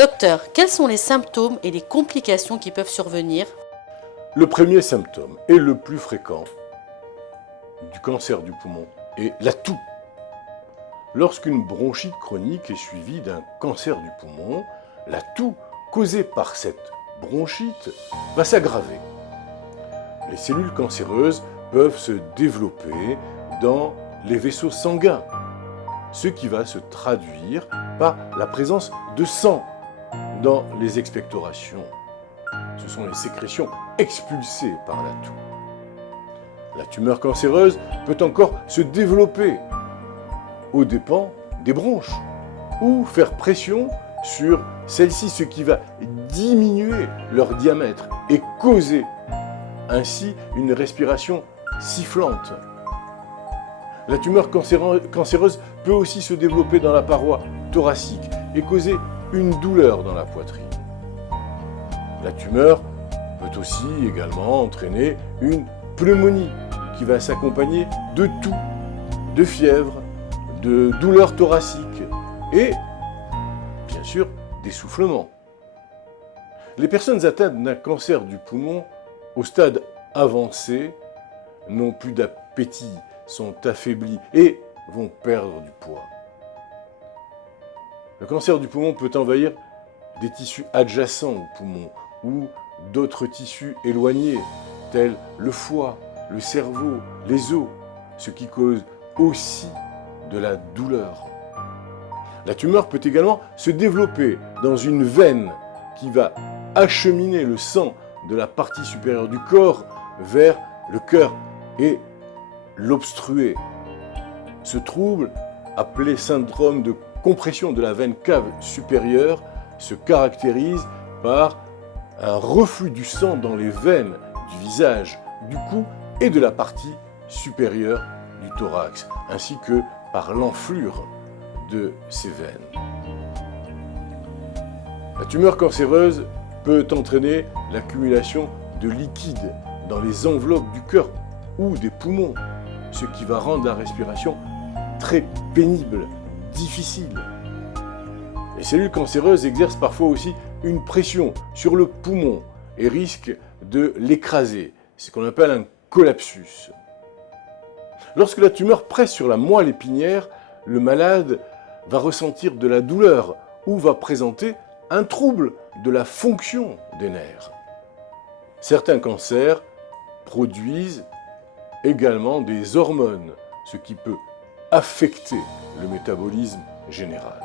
Docteur, quels sont les symptômes et les complications qui peuvent survenir? Le premier symptôme et le plus fréquent du cancer du poumon est la toux. Lorsqu'une bronchite chronique est suivie d'un cancer du poumon, la toux causée par cette bronchite va s'aggraver. Les cellules cancéreuses peuvent se développer dans les vaisseaux sanguins, ce qui va se traduire par la présence de sang dans les expectorations. Ce sont les sécrétions expulsées par la toux. La tumeur cancéreuse peut encore se développer aux dépens des bronches ou faire pression sur celles-ci, ce qui va diminuer leur diamètre et causer ainsi une respiration sifflante. La tumeur cancéreuse peut aussi se développer dans la paroi thoracique et causer une douleur dans la poitrine. La tumeur peut aussi également entraîner une pneumonie qui va s'accompagner de toux, de fièvre, de douleurs thoraciques et, bien sûr, d'essoufflement. Les personnes atteintes d'un cancer du poumon au stade avancé n'ont plus d'appétit, sont affaiblies et vont perdre du poids. Le cancer du poumon peut envahir des tissus adjacents au poumon ou d'autres tissus éloignés, tels le foie, le cerveau, les os, ce qui cause aussi de la douleur. La tumeur peut également se développer dans une veine qui va acheminer le sang de la partie supérieure du corps vers le cœur et l'obstruer. Ce trouble, appelé syndrome de compression de la veine cave supérieure, se caractérise par un reflux du sang dans les veines du visage, du cou et de la partie supérieure du thorax, ainsi que par l'enflure de ces veines. La tumeur cancéreuse peut entraîner l'accumulation de liquide dans les enveloppes du cœur ou des poumons, ce qui va rendre la respiration très pénible, difficile. Les cellules cancéreuses exercent parfois aussi une pression sur le poumon et risquent de l'écraser, c'est ce qu'on appelle un collapsus. Lorsque la tumeur presse sur la moelle épinière, le malade va ressentir de la douleur ou va présenter un trouble de la fonction des nerfs. Certains cancers produisent également des hormones, ce qui peut affecter le métabolisme général.